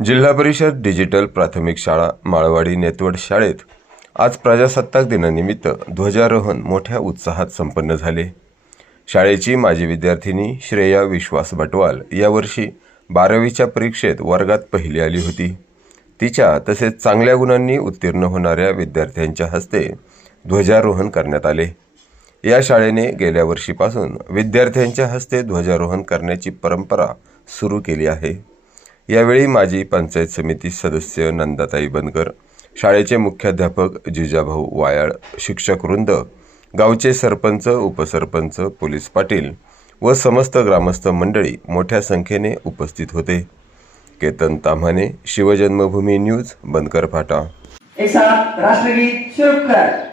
जिल्हा परिषद डिजिटल प्राथमिक शाळा माळवाडी नेतवड शाळेत आज प्रजासत्ताक दिनानिमित्त ध्वजारोहण मोठ्या उत्साहात संपन्न झाले। शाळेची माजी विद्यार्थिनी श्रेया विश्वास बटवाल यावर्षी 12वीच्या परीक्षेत वर्गात पहिली आली होती। तिच्या तसेच चांगल्या गुणांनी उत्तीर्ण होणाऱ्या विद्यार्थ्यांच्या हस्ते ध्वजारोहण करण्यात आले। या शाळेने गेल्या वर्षीपासून विद्यार्थ्यांच्या हस्ते ध्वजारोहण करण्याची परंपरा सुरू केली आहे। यावेळी माजी पंचायत समिती सदस्य नंदाताई बनकर, शाळेचे मुख्याध्यापक जिजाभाऊ वायाळ, शिक्षक वृंद, गावचे सरपंच, उपसरपंच, पोलीस पाटील व समस्त ग्रामस्थ मंडळी मोठ्या संख्येने उपस्थित होते। केतन ताम्हाणे, शिवजन्मभूमी न्यूज, बनकर फाटा। एक साथ राष्ट्रगीत शुरू कर।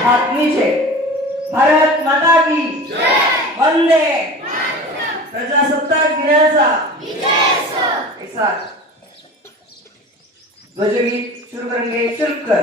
हाथ नीचे। भारत माता की वंदे। प्रजासत्ताक दिनाचा एक साथ ध्वजगीत शुरू करेंगे। शुरू कर।